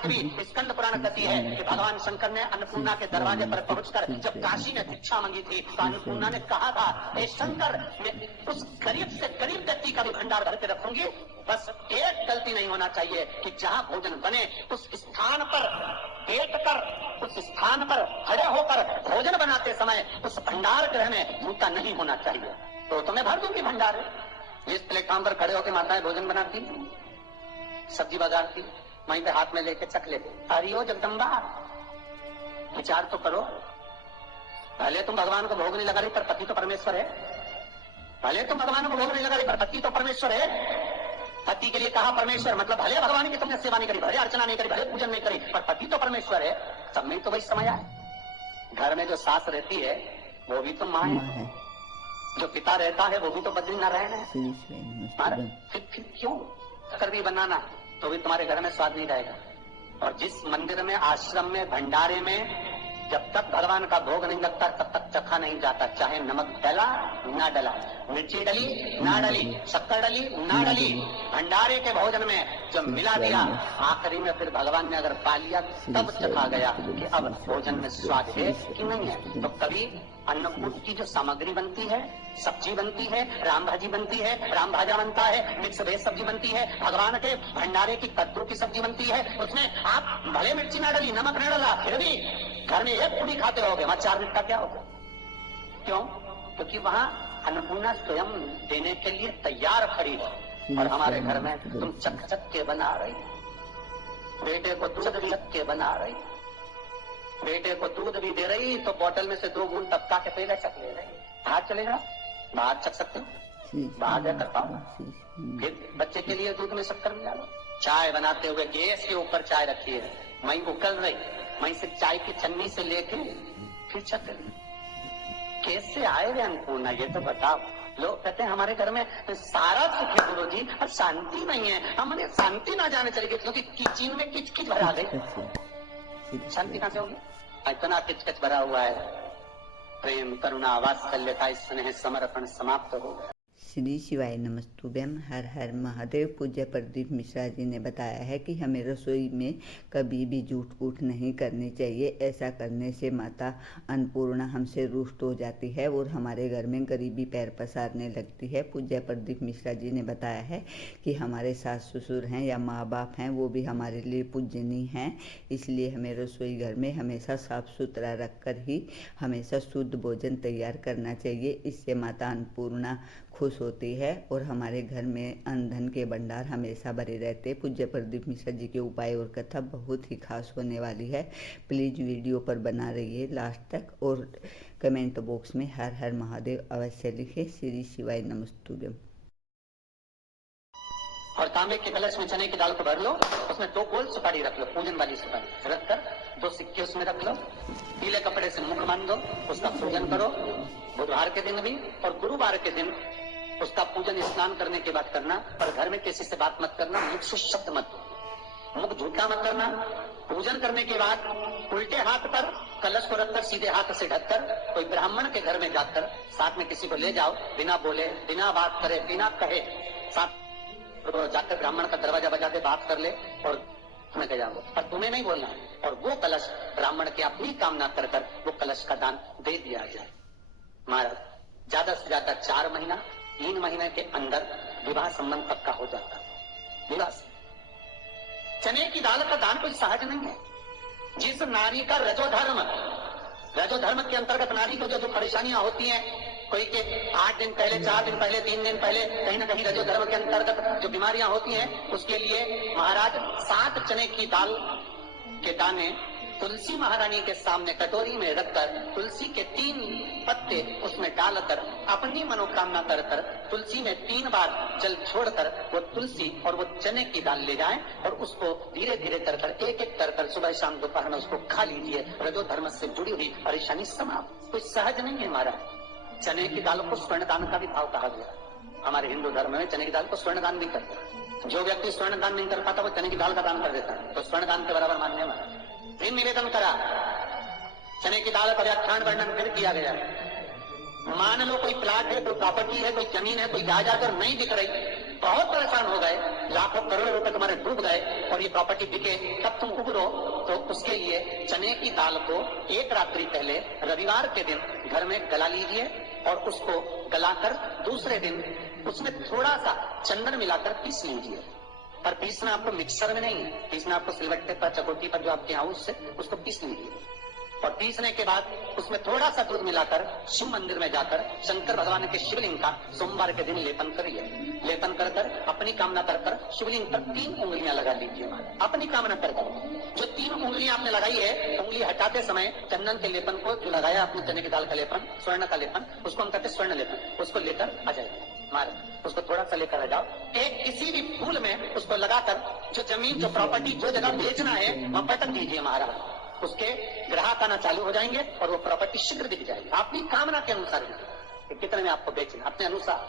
आज भी स्कंद पुराण कहती है कि भगवान शंकर ने अन्नपूर्णा के दरवाजे पर पहुंचकर जब काशी ने भिक्षा मांगी थी तो अन्नपूर्णा ने कहा था, हे शंकर, मैं उस गरीब से गरीब व्यक्ति का भी भंडार भर के रखूंगी, बस एक गलती नहीं होना चाहिए कि जहाँ भोजन बने उस स्थान पर बैठ कर, उस स्थान पर खड़े होकर भोजन बनाते समय उस भंडार गृह में जूता नहीं होना चाहिए। तो तुम्हें भर दूंगी भंडार। इस प्लेटफॉर्म पर खड़े होकर माताएं भोजन बनाती, सब्जी बाजारती, वहीं पे हाथ में लेके चख लेते। हरिओ जगदम्बा, विचार तो करो। भले तुम भगवान को भोग नहीं लगा रही पर पति तो परमेश्वर है। भले तुम भगवान को भोग नहीं लगा रही पर पति तो परमेश्वर है। पति के लिए कहा परमेश्वर, मतलब भले भगवान की तुमने सेवा नहीं करी, भले अर्चना नहीं करी, भले पूजन नहीं करी, पर पति तो परमेश्वर है। सब में तो वही समय आए। घर में जो सास रहती है वो भी तो माँ है, जो पिता रहता है वो भी तो बद्रीनारायण है। फिर क्यों कर भी बनाना तो भी तुम्हारे घर में स्वाद नहीं रहेगा। और जिस मंदिर में, आश्रम में, भंडारे में जब तक भगवान का भोग नहीं लगता तब तक चखा नहीं जाता, चाहे नमक डला ना डला, मिर्ची डली ना डली, शक्कर डली ना डली, भंडारे के भोजन में जब मिला दिया आखिरी में फिर भगवान ने अगर पा लिया तब चखा गया कि अब भोजन में स्वाद है कि नहीं है। तो कभी अन्नकूट की जो सामग्री बनती है, सब्जी बनती है, राम भाजी बनती है, राम भाजा बनता है, मिक्स वेज सब्जी बनती है, भगवान के भंडारे की कद्दू की सब्जी बनती है, उसमें आप भले मिर्ची ना डली, नमक ना डला, फिर भी घर में एक पूरी खाते रहोगे, वहां 4 मिनट का क्या होगा? क्यों? क्योंकि वहां अन्नपूर्णा स्वयं देने के लिए तैयार खड़ी है। और हमारे घर में तुम चक चक के बना रही, बेटे को चक चक के बना रही, बेटे को दूध भी दे रही तो बोतल में से 2 बूंद टपका के पहले चक ले रही। बाहर चलेगा, बाहर चक सकते हो, बाहर जाकर पाओ। फिर बच्चे के लिए दूध में शक्कर मिला लो। चाय बनाते हुए गैस के ऊपर चाय रखी है, वहीं उकल रही, वहीं से चाय की छन्नी से लेके फिर चक रही। कैसे आए वे अन्नपूर्णा, ये तो बताओ। लोग कहते हैं हमारे घर में सारा सुख है गुरु जी, और शांति नहीं है। हमने शांति ना जाने चली गई क्योंकि किचन में किच किच भरा गई। शांति कहां से होगी? इतना किच किच भरा हुआ है। प्रेम, करुणा, वात्सल्य का स्नेह समर्पण समाप्त हो गया। श्री शिवाय नमस्तुभ्यम। हर हर महादेव। पूज्य प्रदीप मिश्रा जी ने बताया है कि हमें रसोई में कभी भी झूठ कूट नहीं करनी चाहिए। ऐसा करने से माता अन्नपूर्णा हमसे रुष्ट हो जाती है और हमारे घर में गरीबी पैर पसारने लगती है। पूज्य प्रदीप मिश्रा जी ने बताया है कि हमारे सास ससुर हैं या माँ बाप हैं वो भी हमारे लिए पूजनीय हैं, इसलिए हमें रसोई घर में हमेशा साफ सुथरा रखकर ही हमेशा शुद्ध भोजन तैयार करना चाहिए। इससे माता अन्नपूर्णा खुश होती है और हमारे घर में अन्न धन के भंडार हमेशा भरे रहते। पूज्य प्रदीप मिश्रा जी के उपाय और कथा बहुत ही खास होने वाली है। प्लीज़ वीडियो पर बना रहिए लास्ट तक और कमेंट बॉक्स में हर हर महादेव अवश्य लिखे। श्री शिवाय नमस्तुभ्यम। और तांबे के कलश में चने की दाल को भर लो, उसमें 2 गोल सुपारी रख लो, पूजन वाली सुपारी रखकर 2 सिक्के उसमें रख लो, पीले कपड़े से मुख बांध दो, उसका पूजन करो। बुधवार के दिन भी और गुरुवार के दिन उसका पूजन स्नान करने के बाद करना। पर घर में किसी से बात मत करना, मुख से शब्द मत, मुख झूठा मत करना। पूजन करने के बाद उल्टे हाथ पर कलश को रखकर सीधे हाथ से ढककर कोई ब्राह्मण के घर में जाकर साथ में किसी को ले जाओ, बिना बोले, बिना बात करे, बिना कहे, साथ जाकर ब्राह्मण का दरवाजा बजा दे, बात कर ले और तुम्हें कह जाओ, पर तुम्हें नहीं बोलना। और वो कलश ब्राह्मण की अपनी कामना कर कर वो कलश का दान दे दिया जाए। महाराज ज्यादा से ज्यादा 4 महीना 3 महीने के अंदर विवाह संबंध पक्का हो जाता है। विवाह चने की दाल का दान कोई सहज नहीं है। जिस नारी का रजोधर्म के अंतर्गत नारी को जो परेशानियां होती हैं, कोई के 8 दिन पहले, 4 दिन पहले, 3 दिन पहले कहीं ना कहीं रजोधर्म के अंतर्गत जो बीमारियां होती हैं, उसके लिए महाराज 7 चने की दाल के दाने तुलसी महारानी के सामने कटोरी में रखकर तुलसी के 3 पत्ते उसमें डालकर अपनी मनोकामना कर कर तुलसी में 3 बार जल छोड़कर वो तुलसी और वो चने की दाल ले जाएं और उसको धीरे धीरे कर कर एक एक कर कर सुबह शाम दोपहर में उसको खा लीजिए। रजोधर्म से जुड़ी हुई परेशानी समाप्त। कोई सहज नहीं है महाराज। चने की दाल को स्वर्ण दान का भी भाव कहा गया। हमारे हिंदू धर्म में चने की दाल को स्वर्ण दान भी करते हैं। जो व्यक्ति स्वर्ण दान नहीं कर पाता वो चने की दाल का दान कर देता है, तो स्वर्ण दान के बराबर मानने वाला। फिर निवेदन करा, चने की दाल का व्याख्यान वर्णन फिर किया गया। मान लो कोई प्लाट है, कोई प्रॉपर्टी है, कोई जमीन है, कोई जायदाद और नहीं दिख रही, बहुत परेशान हो गए, लाखों करोड़ों रुपए तुम्हारे डूब गए और ये प्रॉपर्टी बिके, तब तुम उगरो तो उसके लिए चने की दाल को एक रात्रि पहले रविवार के दिन घर में गला लीजिए और उसको गलाकर दूसरे दिन उसमें थोड़ा सा चंदन मिलाकर पीस लीजिए। पर पीसना आपको मिक्सर में नहीं है, पीसना आपको सिलबट्टे पर, चकोटी पर जो आपके यहाँ उससे उसको पीस लीजिए। और पीसने के बाद उसमें थोड़ा सा दूध मिलाकर शिव मंदिर में जाकर शंकर भगवान के शिवलिंग का सोमवार के दिन लेपन करिए। लेपन कर कर अपनी कामना कर कर शिवलिंग पर 3 उंगलियां लगा लीजिए। अपनी कामना कर कर जो 3 उंगलियां आपने लगाई है, उंगली हटाते समय चंदन के लेपन को जो लगाया आपने चने की दाल का लेपन, स्वर्ण का लेपन, उसको हम कहते हैं स्वर्ण लेपन, उसको लेकर आ जाइए। महाराज उसको थोड़ा सा लेकर आ जाओ, एक किसी भी फूल में उसको लगाकर जो जमीन, जो प्रॉपर्टी, जो जगह बेचना है वहां पटक दीजिए महाराज। उसके ग्राहक आना चालू हो जाएंगे और वो प्रॉपर्टी शीघ्र दिख जाएगी। अपनी कामना के अनुसार कि कितने में आपको बेचना, अपने अनुसार।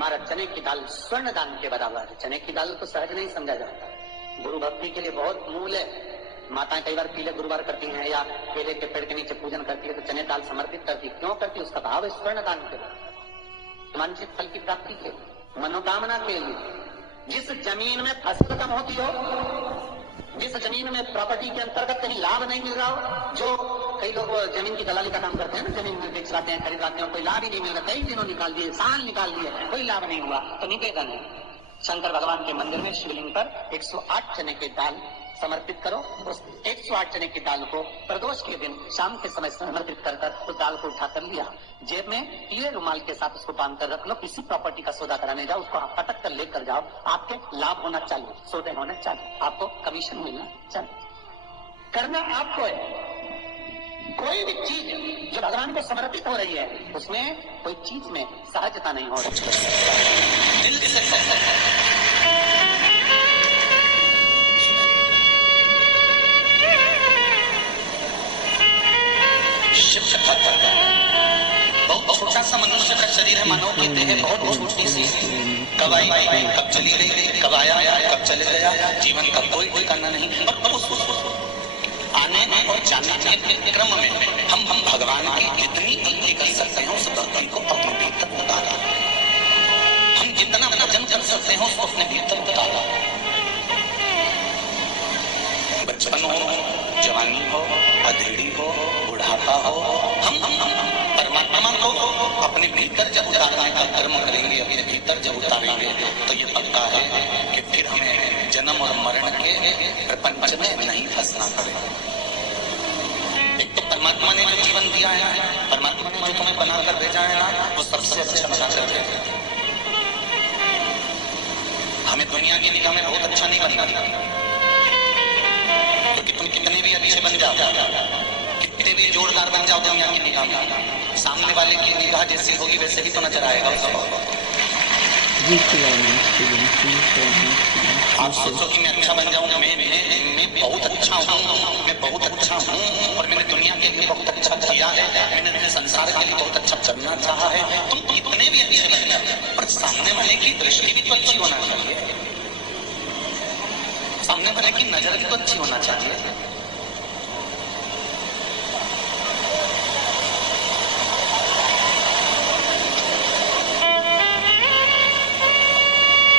महाराज चने की दाल स्वर्ण दान के बराबर है। चने की दाल को सहज नहीं समझा जाता, गुरु भक्ति के लिए बहुत मूल है। माताएं कई बार पीले गुरुवार करती हैं या केले के पेड़ के नीचे पूजन करती है तो चने दाल समर्पित करती है। क्यों करती है? उसका भाव है स्वर्ण दान के लिए, वांछित फल की प्राप्ति के लिए, मनोकामना के लिए। जिस जमीन में फसल कम होती हो, जिस जमीन में प्रॉपर्टी के अंतर्गत कहीं लाभ नहीं मिल रहा हो, जो कई लोग जमीन की दलाली का काम करते हैं ना, जमीन में बेचवाते हैं, खरीदवाते हैं, कोई लाभ ही नहीं मिल रहा, कई दिनों निकाल दिए, साल निकाल दिए, कोई लाभ नहीं हुआ, तो निकेगा नहीं। शंकर भगवान के मंदिर में शिवलिंग पर 108 चने की दाल समर्पित करो। उस 108 चने की दाल को प्रदोष के दिन शाम के समय समर्पित कर कर उस दाल को उठाकर लिया, जेब में पीले रुमाल के साथ उसको बांध कर रख लो। किसी प्रॉपर्टी का सौदा कराने जाओ, उसको आप पटक कर लेकर जाओ, आपके लाभ होना चालू, सौदे होने चालू, आपको कमीशन मिलना चालू। करना आपको है। कोई भी चीज जो भगवान को समर्पित हो रही है उसमें कोई चीज में सहजता नहीं हो रही। दिल से बहुत छोटा सा मनुष्य का शरीर है, मानव की देह बहुत छोटी सी, कब आई कब चली गई, कब आया कब चले गया, जीवन का कोई ठिकाना नहीं। आने और जाने के क्रम में हम भगवान की जितनी भक्ति कर सकते हैं उस भक्ति को अपने भीतर उतारा, हम जितना भजन कर सकते हैं उसको अपने भीतर उतारा। बचपन हो, जवानी हो, अधेड़ी हो, बुढ़ापा हो, हम परमात्मा को अपने भीतर जब उतारने का कर्म करेंगे, अपने भीतर जब उतारेंगे तो ये पक्का है कि फिर हमें जन्म और मरण के प्रपंच में नहीं फंसना पड़ेगा। एक तो परमात्मा ने जो जीवन दिया है, परमात्मा ने जो तुम्हें बनाकर भेजा है ना, वो सबसे अच्छा बनाकर भेजा है। हमें दुनिया की निगाह में बहुत अच्छा नहीं बनना, क्योंकि तुम कितने भी अच्छे बन जाओ, कितने भी जोरदार बन जाओ दुनिया की निगाह में, सामने वाले की निगाह जैसी होगी वैसे ही तो नजर आएगा उसको। आप सोचो कि मैं अच्छा बन जाऊं, मैं बहुत अच्छा हूँ, मैं बहुत अच्छा हूँ और मैंने दुनिया के लिए बहुत अच्छा किया है, मैंने संसार के लिए बहुत अच्छा करना चाहा है। तुम कितने भी अच्छे बन जाओ पर सामने वाले की दृष्टि भी तो अच्छी होना चाहिए, सामने वाले की नजर भी तो अच्छी होना चाहिए।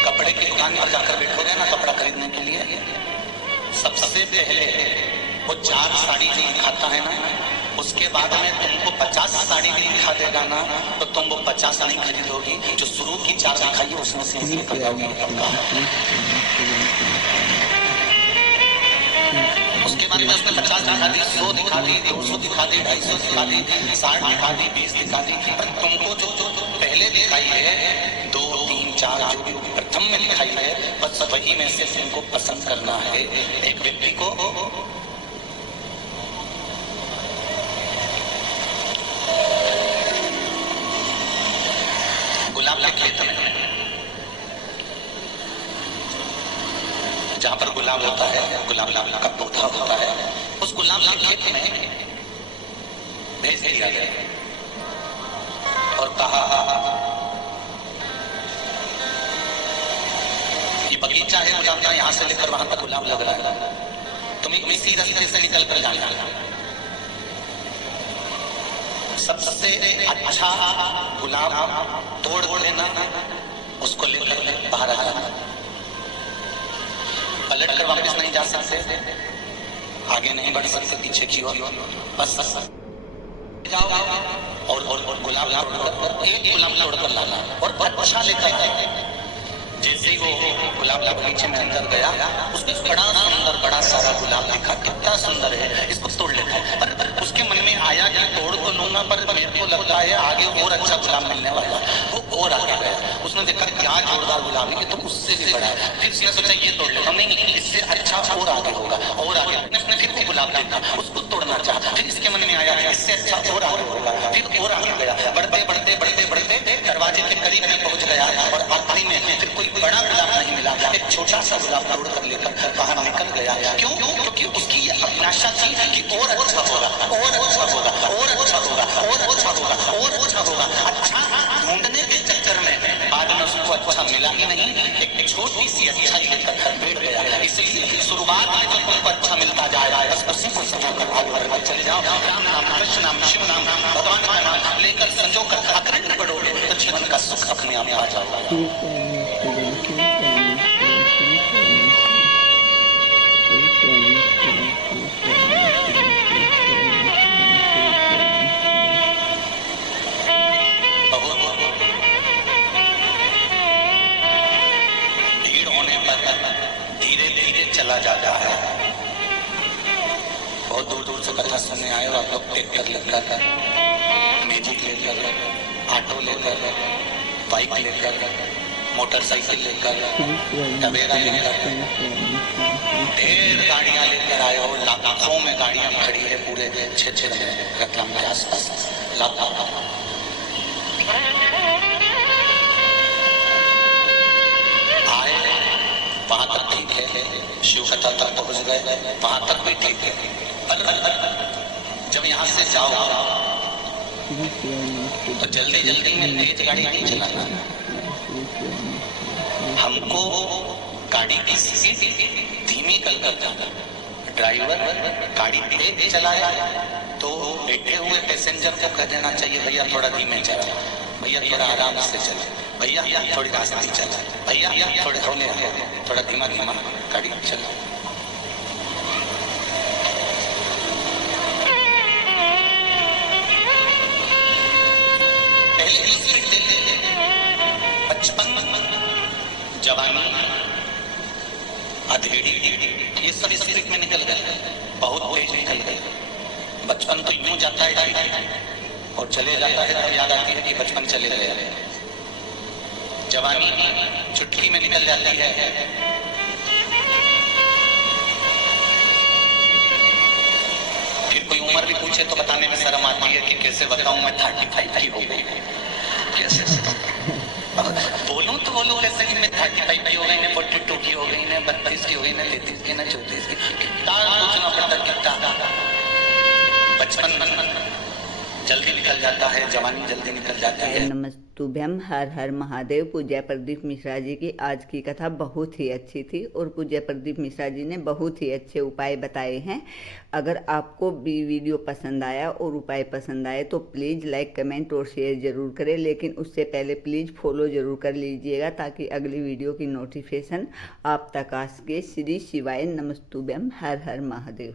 कपड़े की दुकान पर जाकर बैठोगे ना कपड़ा खरीदने के लिए, सबसे पहले वो 4 साड़ी जो दिखाता है ना, उसके बाद में तुमको 50 साड़ी भी दिखा देगा ना, तो तुम वो 50 नहीं खरीदोगी, जो शुरू की 4 दिखाई है उसमें से निकल जाओगी। उसके बाद में उसने 50 दिखा दी, 100 दिखा दी, 200 दिखा दी, 250 दिखा दी, 60 दिखा दी, 20 दिखा दी, पर तुमको जो पहले दिखाई है 2, 3, 4 जो प्रथम में दिखाई है, बस वही में से तुमको पसंद करना है। एक व्यक्ति को गुलाब के खेत में, जहाँ पर गुलाब होता है, गुलाब का पौधा होता है, उस गुलाब के खेत में भेज दिया गया और कहा ये बगीचा है गुलाब का, यहाँ से लेकर वहां तक गुलाब लग रहा है, तुम्हें इसी रास्ते से निकल कर जाना है। सबसे अच्छा गुलाब तोड़ लेना, उसको लेकर बाहर आ जाना। पलट कर वापस नहीं जा सकते, आगे नहीं बढ़ सकते, पीछे की ओर बस जाओ और गुलाब तोड़कर एक गुलाब तोड़कर लाना और अच्छा लेकर आए। जैसे ही वो गुलाब के बगीचे में अंदर गया, उसमें बड़ा सुंदर बड़ा सारा गुलाब दिखा, कितना सुंदर है, इसको तोड़ लेता है। पर उसके मन में आया कि तोड़ तो लूंगा, पर मेरे को लगता है आगे और अच्छा गुलाब मिलने वाला। वो और आगे गया, उसने देखा क्या जोरदार गुलाब है, तो उससे भी बड़ा है। फिर उसने सोचा ये तोड़ लेता, नहीं इससे अच्छा और आगे होगा, और आगे। उसने फिर वो गुलाब देखा, उसको तोड़ना चाहा। फिर इसके मन में आया इससे अच्छा और आगे होगा, फिर और आगे गया। बढ़ते बढ़ते बढ़ते बढ़ते दरवाजे के करीब में पहुंच गया और आखिरी में फिर कोई बड़ा गुलाब नहीं मिला, एक छोटा सा गुलाब तोड़ कर लेकर बाहर निकल गया। क्यों? क्योंकि उसकी अभिलाषा थी कि और अच्छा होगा, और अच्छा होगा, और अच्छा होगा, और अच्छा होगा, और अच्छा होगा। अच्छा ढूंढने के चक्कर में बाद में उसको अच्छा मिला ही नहीं, एक छोटी सी अच्छाई लेकर बैठ गया। इसलिए शुरुआत में जब तुमको अच्छा मिलता जाए, बस उसी को सजा कर आगे बढ़कर चले जाओ। राम नाम, कृष्ण नाम, शिव नाम, भगवान का नाम लेकर संजो कर अखंड बढ़ोगे तो जीवन का सुख अपने आप आ जाएगा। भीड़ होने पर धीरे धीरे चला जाता है। बहुत दूर दूर से कथा सुनने आए हो आप लोग, ट्रैक्टर लेकर, मैजिक लेकर, ऑटो लेकर, बाइक लेकर, मोटरसाइकिल लेकर, टवेरा लेकर, ढेर गाड़ियां लेकर आए हो। लाखों में गाड़ियां खड़ी है पूरे क्षेत्र में, रतलाम के आसपास लाखों। आए वहां तक ठीक है, शिव कथा तक पहुंच गए, वहां तक भी ठीक है। पर जब यहाँ से जाओ तो जल्दी जल्दी में तेज गाड़ी नहीं चलाना। हमको गाड़ी की स्पीड धीमी कर जाना। ड्राइवर गाड़ी तेज चलाए तो बैठे हुए पैसेंजर को कह देना चाहिए भैया थोड़ा धीमे चला, भैया थोड़ा आराम से चले, भैया थोड़ी रास्ते चला, भैया थोड़े हौले थोड़ा धीमा धीमा गाड़ी चला। पहले स्पीड देते, बचपन, जवानी, अधेड़ी, ये सब स्पीड में निकल गए, बहुत तेज निकल गए। बचपन तो यूं जाता है और चले जाता है, तब याद आती है कि बचपन चले गए। जवानी चुटकी में निकल जाती है, फिर कोई उम्र भी पूछे तो बताने में शर्म आती है कि कैसे बताऊं मैं 35 की हो गई, कैसे बोलूं तो बोलूं कैसे कि मैं 35 की हो गई, 42 की हो गई, 32 की हो गई, 33 की, 34 की, कितना सोचना पड़ता, कितना। बचपन जल्दी निकल जाता है, जवानी जल्दी निकल जाती है। नमस्तुभ्यम, हर हर महादेव। पूज्य प्रदीप मिश्रा जी की आज की कथा बहुत ही अच्छी थी और पूज्य प्रदीप मिश्रा जी ने बहुत ही अच्छे उपाय बताए हैं। अगर आपको भी वीडियो पसंद आया और उपाय पसंद आए तो प्लीज़ लाइक, कमेंट और शेयर ज़रूर करें, लेकिन उससे पहले प्लीज़ फॉलो ज़रूर कर लीजिएगा ताकि अगली वीडियो की नोटिफिकेशन आप तक आ सके। श्री शिवाय नमस्तुभ्यम, हर हर महादेव।